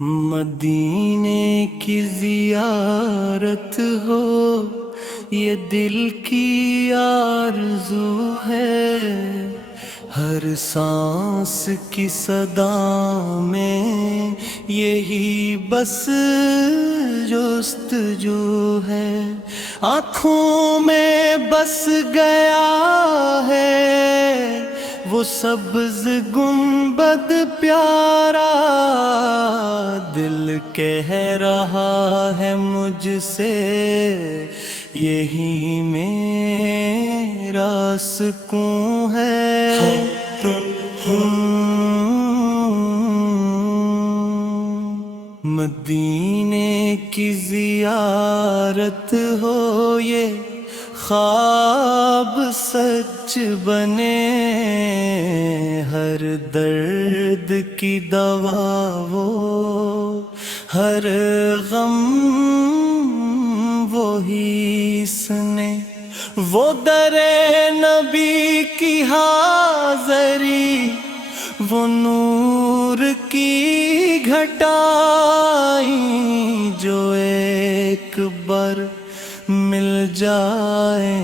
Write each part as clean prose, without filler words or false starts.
مدینے کی زیارت ہو یہ دل کی آرزو ہے، ہر سانس کی صدا میں یہی بس جستجو ہے، آنکھوں میں بس گیا ہے وہ سبز گنبد پیارا، دل کہہ رہا ہے مجھ سے یہی میرا سکون ہے۔ مدینے کی زیارت ہو یہ خواب سچ بنے، ہر درد کی دوا وہ، ہر غم وہی سنے، وہ در نبی کی حاضری، وہ نور کی گھٹائیں جو ایک بار مل جائے،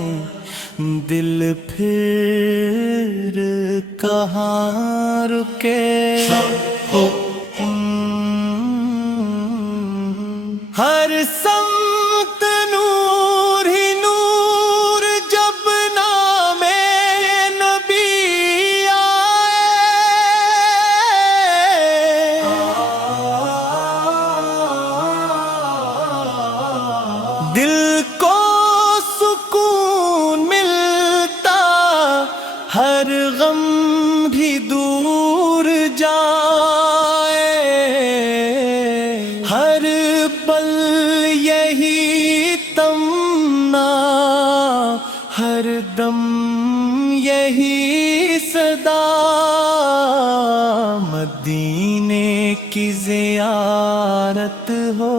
دل پھر کہاں رکے۔ ہر سمت نور ہی نور، جب نام نبی آئے، دل کو سکون ملتا، ہر غم بھی دور جائے، ہر پل یہی تمنا، ہر دم یہی صدا، مدینے کی زیارت ہو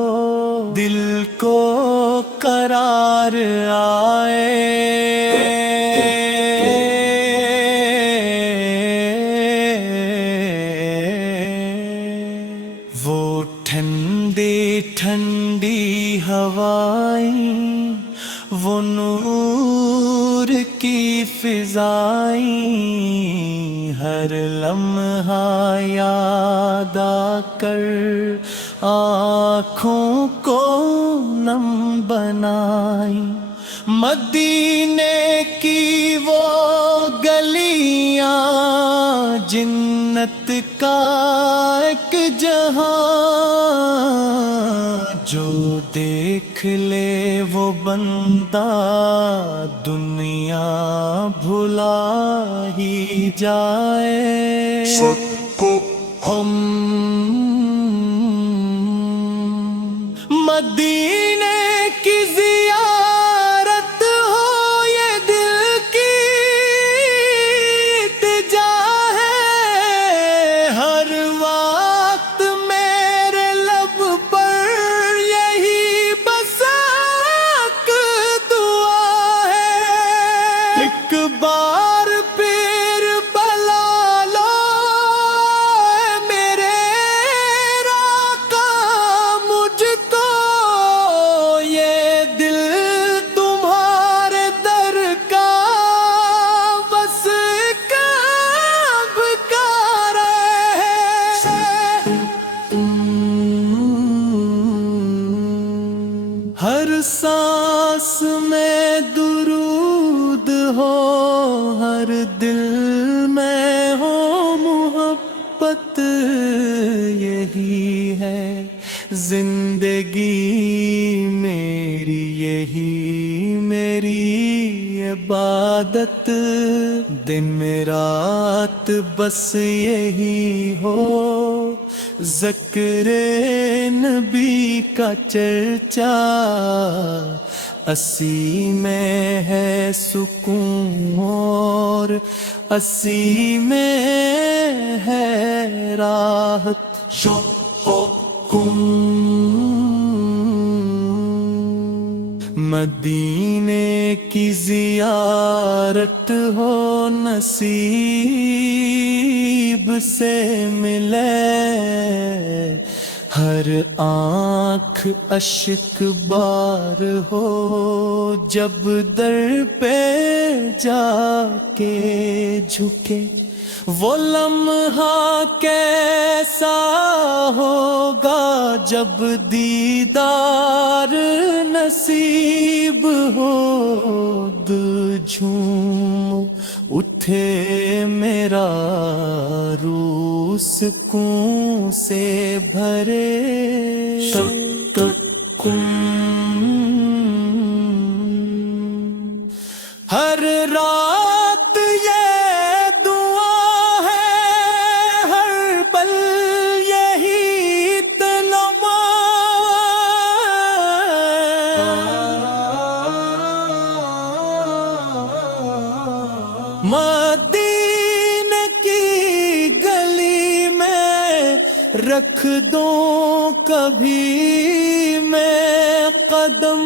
دل کو قرار آئے۔ وہ ٹھنڈی ٹھنڈی ہوائیں، وہ نور کی فضائیں، ہر لمحہ یاد آ کر آنکھوں کو نم بنائیں، مدینے کی وہ گلیاں، جنت کا ایک جہاں، جو دیکھ لے وہ بندہ دنیا بھلا ہی جائے۔ مدینے کی زیارت ہو یہ دل کی التجا ہے، ہر وقت میرے لب پر یہی بس ایک دعا ہے، ایک بار پھر بلا لو اے میرے آقا مجھ کو، یہ دل تمہارے در کا بس کب کا رہے۔ ہر سانس میں درود ہو، ہر دل میں ہو محبت، یہی ہے زندگی میری، یہی میری عبادت، دن میں رات بس یہی ہو ذکر نبی کا چرچا، اسی میں ہے سکون اور اسی میں ہے راحت۔ مدینے کی زیارت ہو نصیب سے ملے، ہر آنکھ اشک بار ہو جب در پہ جا کے جھکے، وہ لمحہ کیسا ہوگا جب دیدار نصیب ہو، دل جھوم اٹھے میرا روح سکون سے بھرے، ہر رات یہ دعا ہے، ہر پل یہی تلمہ، مدینے کی گلی میں رکھ دوں کبھی میں قدم،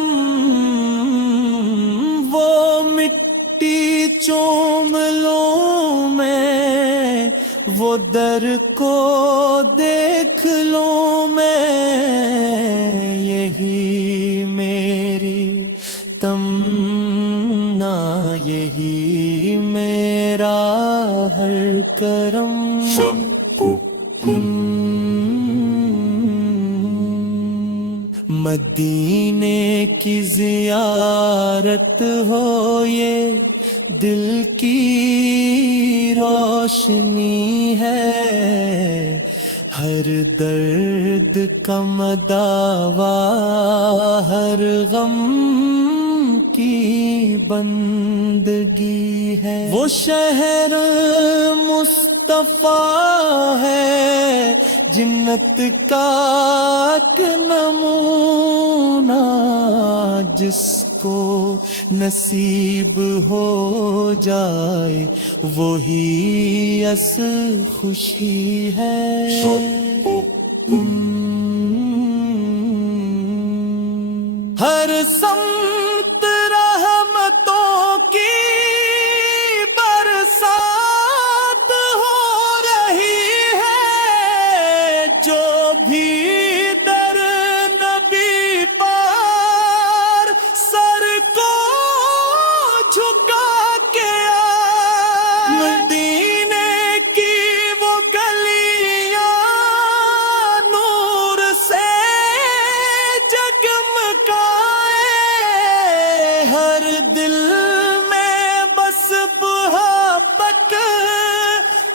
وہ مٹی چوم لوں میں، وہ در کو دیکھ لوں میں، یہی میری تمنا، یہی میرا ہر کرم، مدینے کی زیارت ہو یہ دل کی روشنی ہے، ہر درد کا مداوا، ہر غم کی بندگی ہے، وہ شہر مصطفیٰ ہے، جنت کا ایک نمونہ، جس کو نصیب ہو جائے وہی اصل خوشی ہے، ہر سمت رحمتوں کی برسات ہو رہی ہے، جو بھی در نبی پار سر کو جھکا کے آئے، مدینے کی وہ گلیاں نور سے جگمگائے، ہر دل میں بس محبت،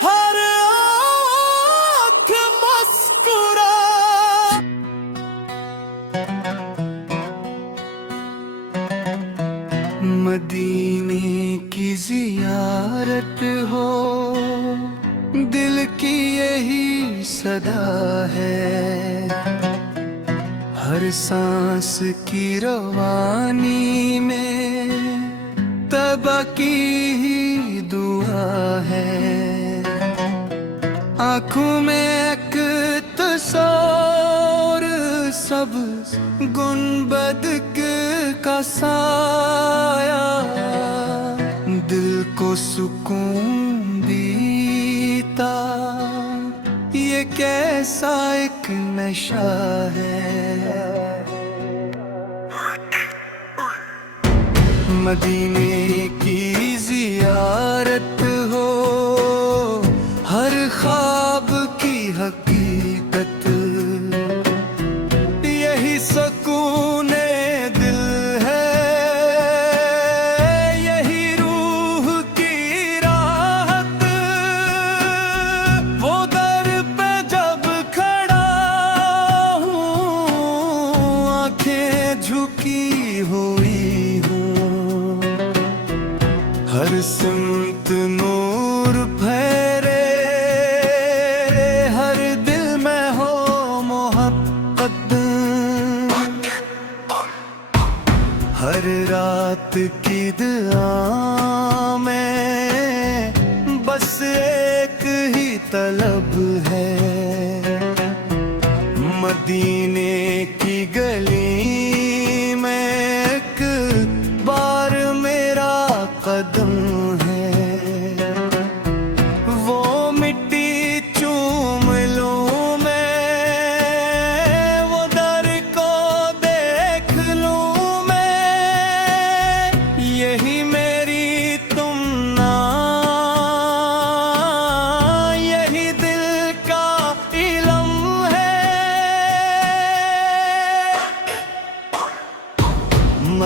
ہر آنکھ مسکرائے، مدینے کی زیارت ہو دل کی یہی صدا ہے، ہر سانس کی روانی میں تبا کی ہی دعا ہے، آنکھوں میں ایک تصور سبز گنبد کا سایہ، دل کو سکون دیتا یہ کیسا ایک نشہ ہے، مدینے کی زیارت ہو ہر خواب کی حقیقت، یہی سکون دل ہے، یہی روح کی راحت، وہ در پہ جب کھڑا ہوں آنکھیں جھکی ہوئی ہوں، ہر سمت نور پھیرے، ہر دل میں ہو محبت، ہر رات کی دعا میں بس ایک ہی طلب ہے، مدینے کی گلی میں ایک بار میرا قدم ہے، وہ مٹی چوم لوں میں،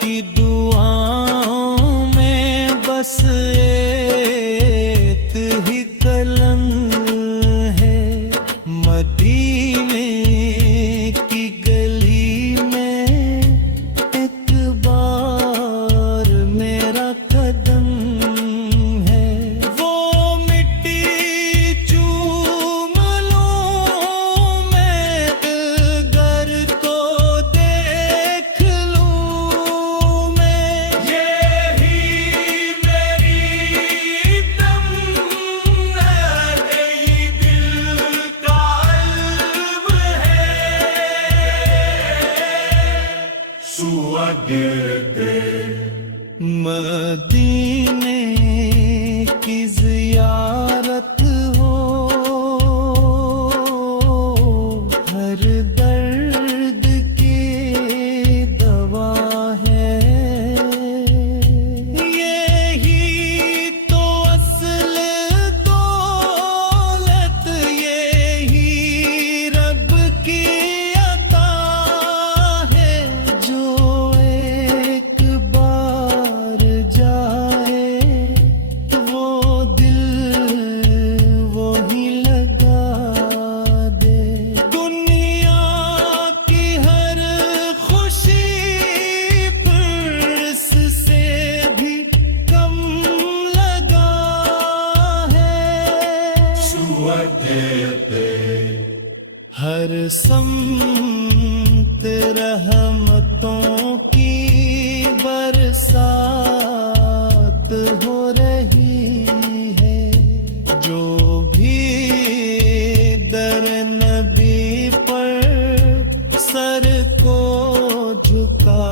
کی دعاؤں میں بس ایک ہی کلم ہے، مدینے کی گلی میں ایک بار میرا قدم ہے، وہ مٹی چوم لوں میں، گھر کو دیکھ لوں میں، یہی میری دم ہے، یہی دل کا علم ہے، مدینے کی زیارت ہو، ہر درد کی دوا ہے، یہی تو اصل دولت، یہی رب کی عطا ہے، جو ایک بار جائے وہ دل وہی لگا دے، دنیا کی ہر خوشی پرس سے بھی کم لگا ہے، ہر سمت رحمتوں کی برسات ہو رہی ہے، جو بھی در نبی پر سر کو جھکا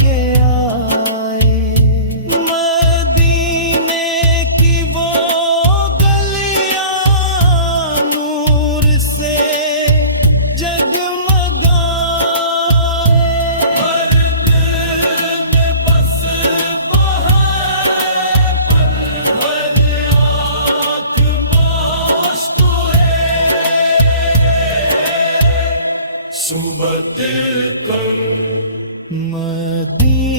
کے آئے، مدینے کی وہ گلیاں نور سے جگمگائے، ہر دل میں بس بہار پر، ہر آنکھ مشک ہے، صبح کر مدینے